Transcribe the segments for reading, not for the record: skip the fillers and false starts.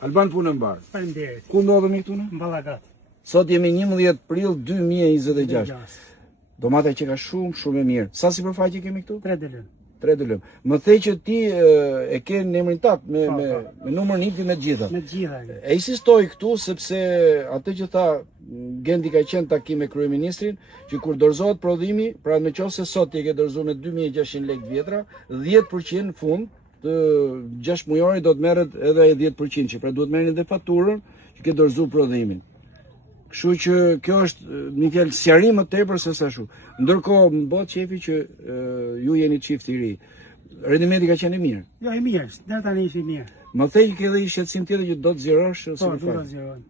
Alban punë mbar. Faleminderit. Ku ndodhemi këtu ne? Mballagat. Sot jemi 11 prill 2026. Domata që ka shumë e mirë. Sa sipërfaqe kemi këtu? 3 dëlëm. 3 dëlëm. Më the që ti e ke në emrin tat me numrin NIP me të gjitha. Me të gjitha. E insistoj këtu sepse atë që tha Gendi ka qenë takim me kryeministrin që kur dorëzohet prodhimi, pra në qoftë se sot ti e ke dorëzuar me 2600 lekë vjetra, 10% fund të 6 mujore do të merret edhe ai 10% që pra duhet merrni edhe faturën që ke dorëzuar prodhimin. Kështu që kjo është një fjalë sqarim më tepër se sa ashtu. Ndërkohë më bëhet qefi që ju jeni çift i ri. Rendimenti ka qenë i mirë. Jo, i mirë, deri tani është i mirë. Më thej që edhe një shqetësim tjetër që do të zgjerosh ose Po, do të zgjeroj.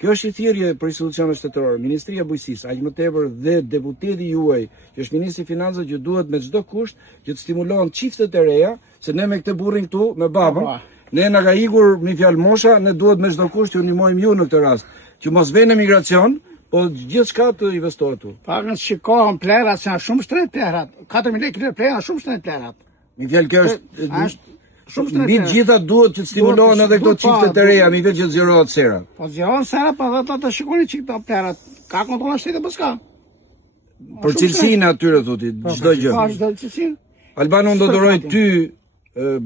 Kjo është i thirrje për institucionet shtetërore, Ministria e Bujqësisë, aq më tepër dhe deputeti juaj, që është ministri i financave, që duhet me çdo kusht që të stimulohen çiftet e reja, se ne me këtë burrin këtu me babën, ne na ka ikur me fjalë mosha, ne duhet me çdo kusht ju ndihmojmë ju në këtë rast, që mos vjen emigracion, po gjithçka të investohet këtu. Pagën shikohen plerat, janë shumë shtrenjtë plerat. 4000 lekë plera, shumë shtrenjtë plerat. Me fjalë kjo është shumë mbi të gjitha duhet që të stimulohen edhe këto çiftet e reja, mi vetë që zgjerohet sera. Po zgjerohen sera, po ata të shikoni çik këto plerat. Ka kontroll shteti apo s'ka? Për cilësinë atyre thotë çdo gjë. Po çdo cilësinë. Albano do doroj ty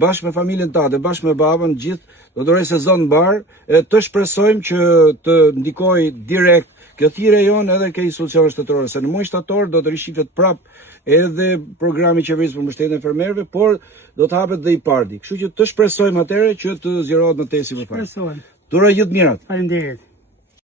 bashkë me familjen tënde, bashkë me babën, gjithë do doroj sezon mbar, e të shpresojmë që të ndikoj direkt kjo thirrje jon edhe ke institucionet shtetërore, se në muaj shtator do të rishifet prap edhe programi i qeverisë për mbështetjen e fermerëve, por do të hapet dhe i pardi. Kështu që të shpresojmë atëherë që të zgjerohet më tej sipërfaqe. Shpresojmë. Duroj gjithë mirat. Faleminderit.